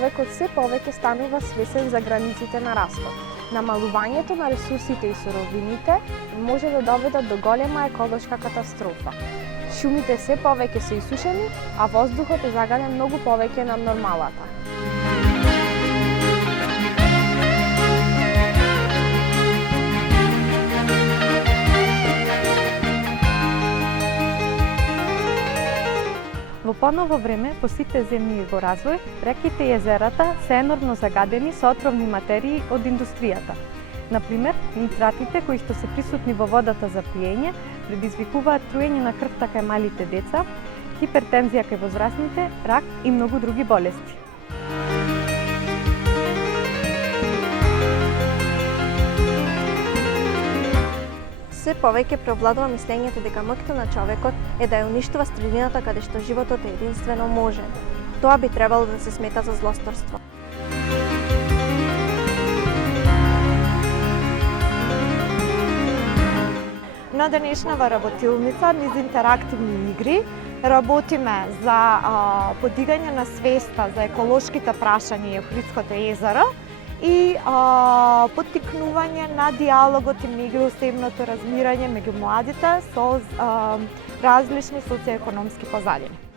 човекот се повеќе станува свесен за границите на растот. Намалувањето на ресурсите и суровините може да доведат до голема еколошка катастрофа. Шумите се повеќе се исушени, а воздухот е загаден многу повеќе над нормалата. Во поново време, по сите земји во развој, реките и езерата се енормно загадени со отровни материи од индустријата. Например, нитратите кои што се присутни во водата за пиење, предизвикуваат труење на крвта кај малите деца, хипертензија кај возрастните, рак и многу други болести. Се повеќе преовладува мислењето дека мокто на човекот е да ја уништува средината каде што животот е единствено можен. Тоа би требало да се смета за злосторство. На денешнава работилница низ интерактивни игри работиме за подигање на свеста за еколошките прашања и Охридското езеро и поттикнување на диалогот и меѓусебното размирање меѓу младите со различни социоекономски позадини.